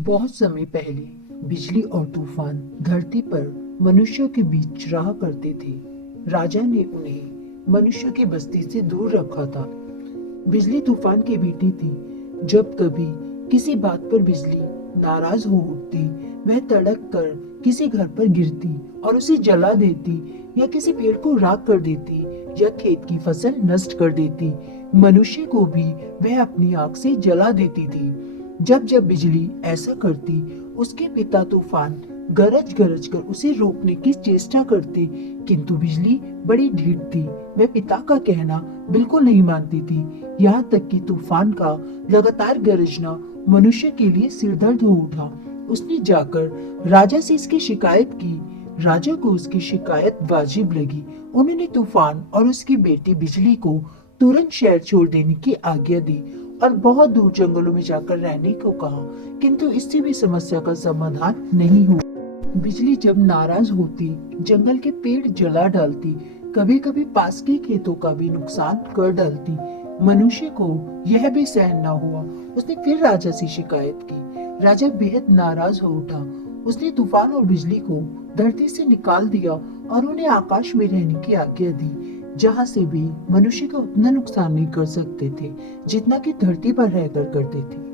बहुत समय पहले बिजली और तूफान धरती पर मनुष्यों के बीच रहा करते थे। राजा ने उन्हें मनुष्य की बस्ती से दूर रखा था। बिजली तूफान की बेटी थी। जब कभी किसी बात पर बिजली नाराज हो उठती, वह तड़क कर किसी घर पर गिरती और उसे जला देती, या किसी पेड़ को राख कर देती, या खेत की फसल नष्ट कर देती। मनुष्य को भी वह अपनी आग से जला देती थी। जब जब बिजली ऐसा करती, उसके पिता तूफान गरज गरज कर उसे रोकने की चेष्टा करते, किंतु बिजली बड़ी ढीठ थी। वह पिता का कहना बिल्कुल नहीं मानती थी। यहाँ तक कि तूफान का लगातार गरजना मनुष्य के लिए सिरदर्द हो उठा। उसने जाकर राजा से इसकी शिकायत की। राजा को उसकी शिकायत वाजिब लगी। उन्होंने तूफान और उसकी बेटी बिजली को तुरंत शहर छोड़ देने की आज्ञा दी और बहुत दूर जंगलों में जाकर रहने को कहा, किंतु इससे भी समस्या का समाधान नहीं हुआ। बिजली जब नाराज होती, जंगल के पेड़ जला डालती, कभी कभी पास के खेतों का भी नुकसान कर डालती। मनुष्य को यह भी सहन न हुआ। उसने फिर राजा से शिकायत की। राजा बेहद नाराज हो उठा। उसने तूफान और बिजली को धरती से निकाल दिया और उन्हें आकाश में रहने की आज्ञा दी, जहाँ से भी मनुष्य का उतना नुकसान नहीं कर सकते थे जितना कि धरती पर रहकर करते थे।